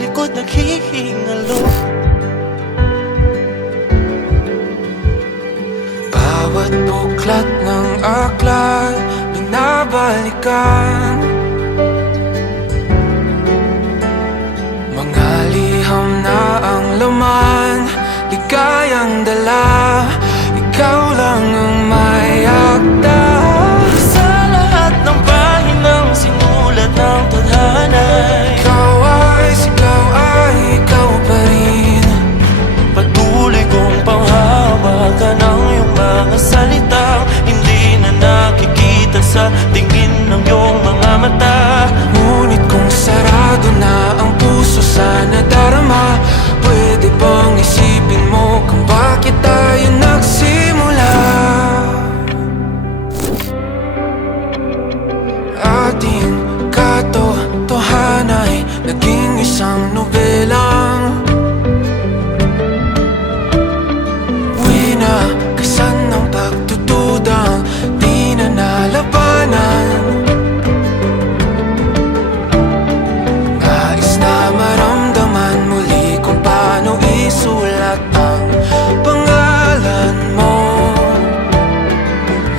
likod naghihingalo. Bawat buklat ng aklat binabalikan, mga liham na ang laman, ligayang dala, ikaw lang ang may akda. Sa lahat ng pahinang sinulat ng tadhana, Ikaw ay sigaw ay ikaw pa rin. patuloy kong panghawakan ang iyong mga salitang hindi na nakikita sa tingin ng iyong mga mata. Ngunit kung sarado na ang puso sa nadarama, pwede bang isipin mo kung bakit tayo nagsimula? Ating katotohanan ay naging isang nobelang winakasan ng pagdududang di na nalabanan. Nais na maramdaman muli kung paano isulat ang pangalan mo.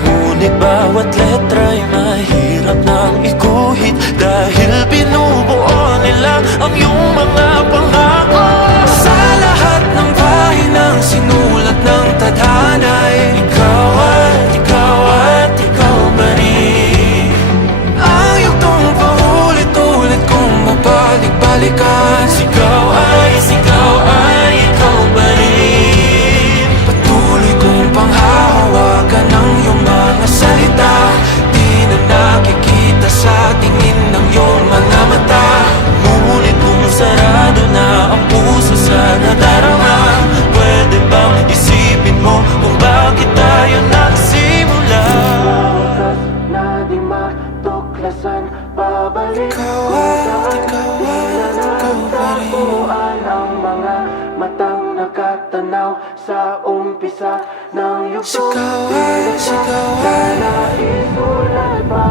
Ngunit bawat letra'y mahirap nang iguhit, dahil binubuo nila ang iyong mga pangako. Sa lahat ng pahinang sinulat ng tadhana, Ikaw at ikaw pa rin. ang yugtong paulit-ulit kong mabalik-balikan. Ikaw ay ikaw pa rin. Patuloy kong panghahawakan ng iyong mga salita, di na nakikita sa tingin ng iyong mga mata. Ngunit kung sarado na ang puso sa nadarama, pwede bang isipin mo kung bakit tayo nagsimula? Na di matuklasan, babalik Ikaw at ikaw pa rin. ang mga matang nakatanaw sa umpisa ng yugto. Sigaw ay Naisulat pa